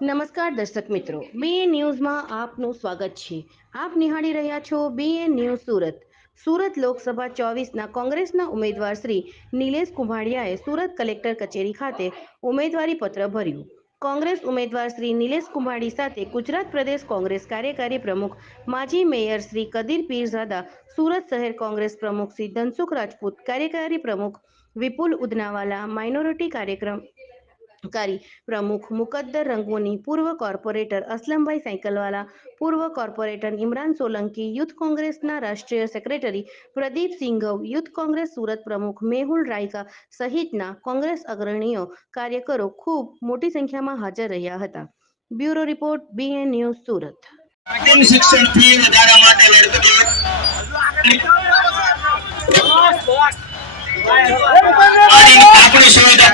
નમસ્કાર દર્શક મિત્રો બીએન ન્યૂઝમાં આપનું સ્વાગત છે. આપ નિહાળી રહ્યા છો બીએન ન્યૂઝ સુરત. સુરત લોકસભા ચોવીસના કોંગ્રેસના ઉમેદવાર શ્રી નિલેશ કુંભાડિયાએ સુરત કલેક્ટર કચેરી ખાતે ઉમેદવારી પત્ર ભર્યું. કોંગ્રેસ ઉમેદવાર શ્રી નિલેશ કુંભાડી સાથે ગુજરાત પ્રદેશ કોંગ્રેસ કાર્યકારી પ્રમુખ માજી મેયર શ્રી કદીર પીરઝાદા, સુરત શહેર કોંગ્રેસ પ્રમુખ શ્રી ધનસુખ રાજપૂત, કાર્યકારી પ્રમુખ વિપુલ ઉદનાવાલા, માઇનોરિટી કાર્યક્રમ કાર્યકારી પ્રમુખ મુકદ્દર રંગોની પૂર્વ કોર્પોરેટર અસલમભાઈ સાયકલવાલા પૂર્વ કોર્પોરેટર ઇમરાન સોલંકી યુથ કોંગ્રેસના રાષ્ટ્રીય સેક્રેટરી પ્રદીપ સિંઘવ યુથ કોંગ્રેસ સુરત પ્રમુખ મેહુલ રાયકા સહિતના કોંગ્રેસ અગ્રણીઓ કાર્યકરો ખૂબ મોટી સંખ્યામાં હાજર રહ્યા હતા. Bureau report BN news Surat. શિક્ષણ ફી વધારા માટે લડતી આપણી સુવિધા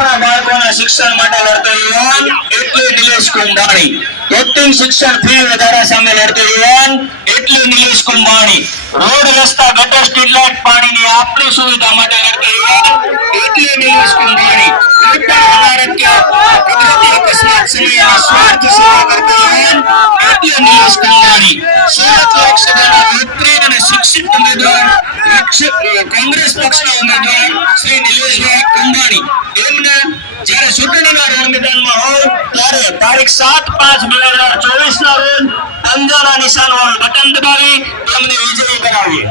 આપણા બાળકોના શિક્ષણ માટે લડતો યુવાન એટલે નિલેશ કુંભાણી. એક્ટિંગ શિક્ષણ ફી વધારા સામે લડતો યુવાન એટલે નિલેશ કુંભાણી. રોડ રસ્તા ગટર સ્ટ્રીટ લાઇટ પાણીની આપણી સુવિધા માટે લડતો યુવાન એટલે નિલેશ કુંભાણી. સ્વાર્થ સેવા કરતો યુવાન એટલે નિલેશ કુંભાણી. અને શિક્ષિત ઉમેદવાર કોંગ્રેસ પક્ષના ઉમેદવાર શ્રી નિલેશભાઈ કુંભાણી. તારીખ સાત પાંચ બે હજાર ચોવીસ ના રોજ અંજાના નિશાન વાળું બટન દબાવી તેમને વિજયી કરાવીએ